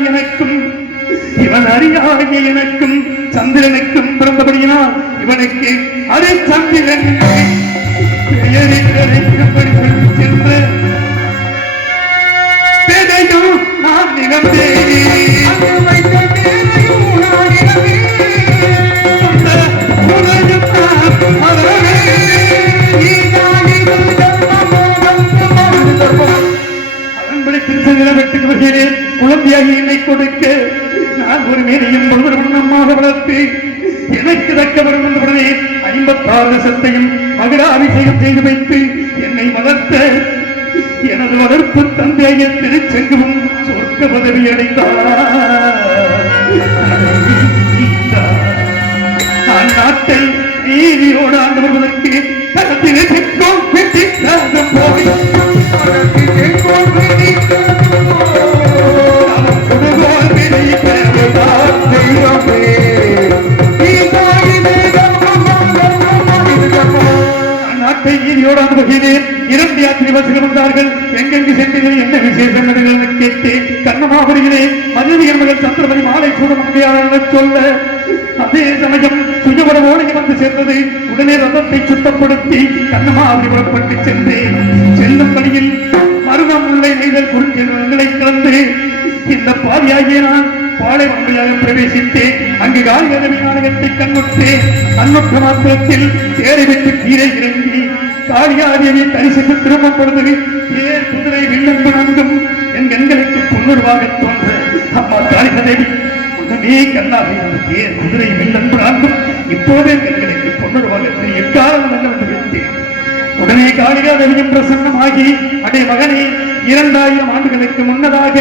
எனக்கும் சந்திரனுக்கும் பிறந்தபடியினால் இவனுக்கு அதை சந்திரன் சென்று பேதையும் நான் குழந்தையாகி என்னை கொடுக்க நான் ஒரு மேலையும் வண்ணமாக வளர்த்து எனக்கு தக்க வருடனே 56 லட்சத்தையும் மகராபிஷேகம் செய்து வைத்து என்னை வளர்த்த எனது வளர்ப்பு தந்தைய திருச்செங்கும் சொர்க்க பதவி அடைந்தார். அந்நாட்டை நீதியோடு ஆண்டு வருவதற்கு போய் நாட்டை ஈரியோடான வகையிலே 2 யாத்திரை பஸ்கள் வந்தார்கள். எங்கெங்கு சென்றீர்கள், என்ன விசேஷம் என்று கேட்டேன். கண்ணமாபுரியிலே மதுரை மகள் சந்திரமணி மாலை சூட முடியாத சொல்ல அதே சமயம் சுயபரவோடு வந்து சேர்ந்தது. உடனே ரதத்தை சுத்தப்படுத்தி கண்ணமாபுரி புறப்பட்டு சென்றேன். செல்லும் வழியில் மருதம் உள்ளே நெய்தல் குறிஞ்செல்வங்களை கலந்து இந்த பாதியாகிய நான் பாலைவனமாக பிரவேசித்தேன். அங்கு காலிகதவி நாடகத்தை கண்ணுற்ற மாத்திரத்தில் தேரை விட்டு கீழே இறங்கி காளியாதேவியை தரிசித்து திரும்பும் பொழுது தேர் குதிரை வில்லம்பு நன்கும் என் கண்களுக்கு புன்னுருவாக தோன்ற அம்மா காளிகதேவி உடனே கண்ணாக தேர் குதிரை வில்லம்பு நான்கும் இப்போதே கண்களுக்கு பொன்னுருவாக எக்காரணம் என்னவென்று வைத்தேன். உடனே காளிகாதேவியும் பிரசன்னமாகி அடே மகனே, 2000 ஆண்டுகளுக்கு முன்னதாக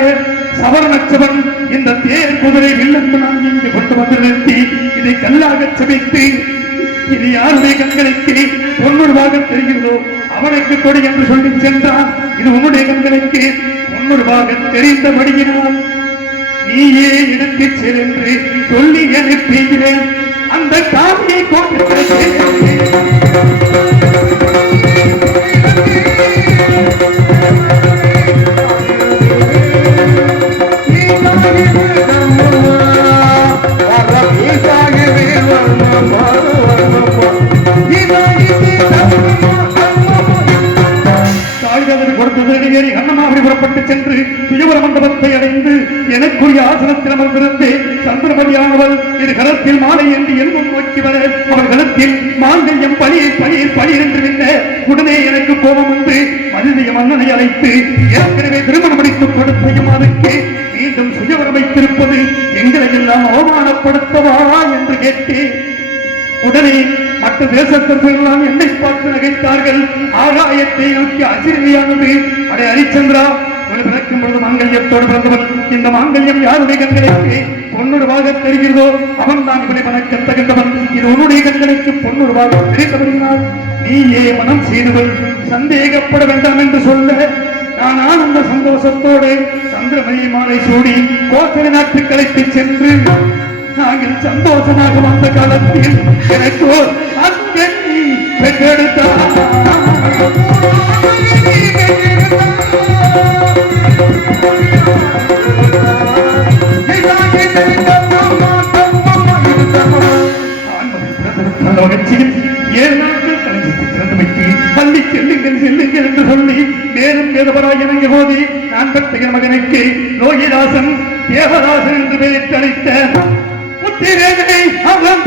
சவரனச்சவன் இந்த தேர் குதிரை வில்லம்பு நான் இங்கு கொண்டு வந்து நிறுத்தி இதை கல்லாக சமைத்து இது யாருடைய கண்களுக்கு பொன்னுருவாக தெரிகிறதோ அவனுக்கு கொடு என்று சொல்லி சென்றான். இது உன்னுடைய கண்களுக்கு பொன்னுருவாக தெரிந்தபடியினால் நீயே எடுத்து சென்று சொல்லி அனுப்புகிறேன். அந்த காவியை கொண்டு புறப்பட்டு சென்று சுயவர மண்டபத்தை அடைந்து எனக்குரிய ஆசனத்தில் அமர்ந்திருந்து சந்திரபதியானவள் இரு கரத்தில் மாலை என்று எல்லும் நோக்கி வர அவர் கரத்தில் மாங்கல்யம் பழி என்று விண்ண உடனே எனக்கு கோபம் வந்து மனிதய மன்னனை அழைத்து ஏற்கனவே திருமணம் முடித்துக் கொடுத்தையும் அதற்கு மீண்டும் சுயவரம் வைத்திருப்பது எங்களை எல்லாம் அவமானப்படுத்தவா என்று கேட்டேன். உடனே மற்ற தேசத்தவர்களெல்லாம் என்னை பார்த்து நகைத்தார்கள். ஆகாயத்தை நோக்கி அசிரியானது அடே ஹரிச்சந்திரா, ஒரு பிறக்கும் பொழுது மாங்கல்யத்தோடு பிறந்தவன். இந்த மாங்கல்யம் யாருடைய கண்களுக்கு பொன்னுருவாக தெரிகிறதோ அவன் தான் இவனை மனக்க தகுந்தவன். இது உன்னுடைய கண்களுக்கு பொன்னுருவாக தெரிந்தபடியினால் நீயே மனம் செய்தவள், சந்தேகப்பட வேண்டாம் என்று சொல்ல நான் ஆனந்த சந்தோஷத்தோடு சந்திரமணி மாலை சூடி கோசலை நாட்டுக்கு அழைத்து சென்று நாங்கள் சந்தோஷமாக வந்த காலத்தில் எனக்கு அன்பெண்ணி பெற்றெடுத்தார். ஏழு நாட்கள் கலைஞத்தை திறந்து வைத்து பள்ளி செல்லுங்கள் என்று சொல்லி மேலும் வேதவராய் இறங்கிய போது நான் பெற்ற மகனுக்கு லோகிதாசன் தேவதாசன் என்று பெயரிட்டு அழைத்த புத்திரனை அவன்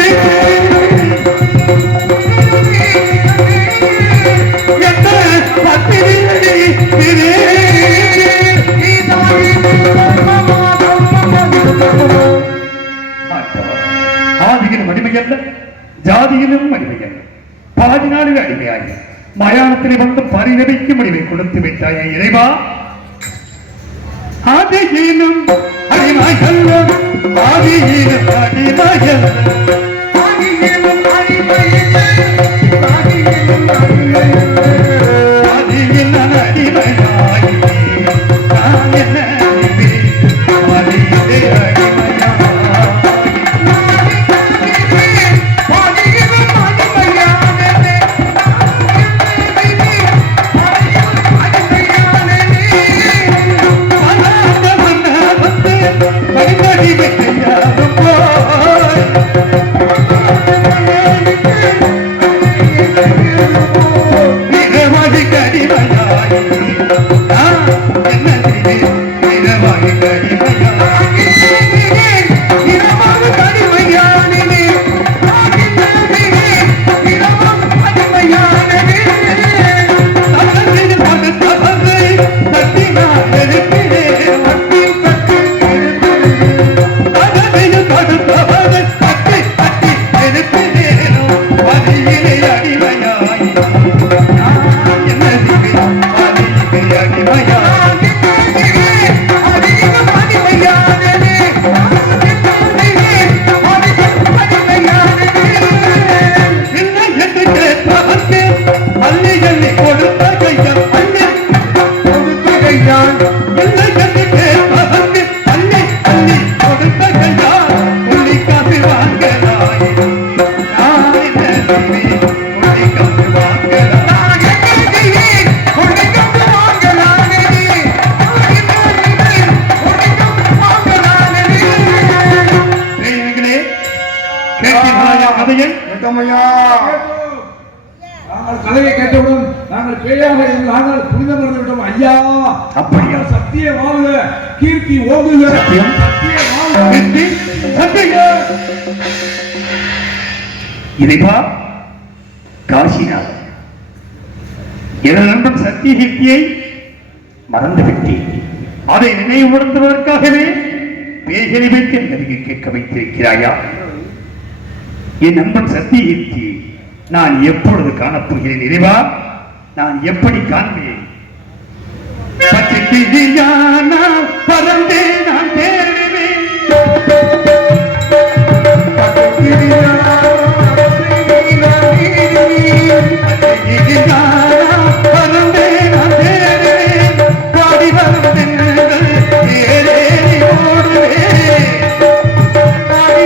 ஆதியிலும் அடிமையல்ல, ஜாதியிலும் அடிமையல்ல, பாதி நாளில் அடிமையாகி மயானத்திலே வந்து பரிணமிக்கும் முடிவை கொடுத்து விட்டாயே இறைவா. ஆதியிலும் அடிமையல்ல, ஆதியிலும் அடிமையல்ல, ஆதியிலும் அடிமையல்ல, ஆதியிலும் அடிமையல்ல, ஆதியிலும் அடிமையாகி நான் என்ன ஆதியிலே அடிமையாகி அடிமை செய்யாதும் போய் நிறவாடிக்கு அடிமையாய் என்ன செய்தேன் நிறவாடிக்கு அடிமையாய் நிறவாடிக்கு அடிமையானே கதையை கேட்டவுடன் நாங்கள் பேயாக நாங்கள் புனிதம் இருந்து விட்டோம் ஐயா. அப்படியா? சத்திய வாழ்க, கீர்த்தி ஓங்குக. சத்திய வாழ்க. இதைப்பா காசிநாதன் எனது நண்பன் சத்தியகீர்த்தியை மறந்துவிட்டேன். அதை நினைவுபடுத்துவதற்காகவே பேய்களை வைத்து எனக்கு கேட்க வைத்திருக்கிறாயா? என் நண்பன் சத்தியகீர்த்தி நான் எப்பொழுது காணப்போகிறேன் இறைவா? நான் எப்படி காண்பேன்? பச்சை கிளியானா பறந்தே நான் தேடுவேன். பச்சை கிளியானா பறந்தே நான் தேடுவேன். பாடி வரும் தென்றல் ஏறேறி ஓடுவேன். பாடி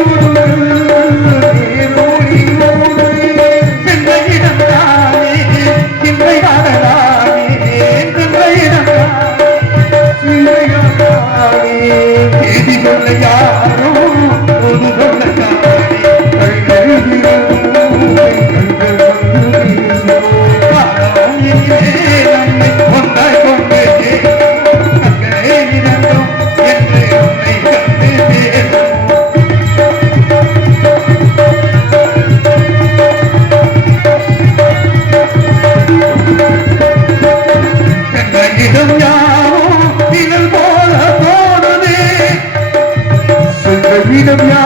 வீரம் யா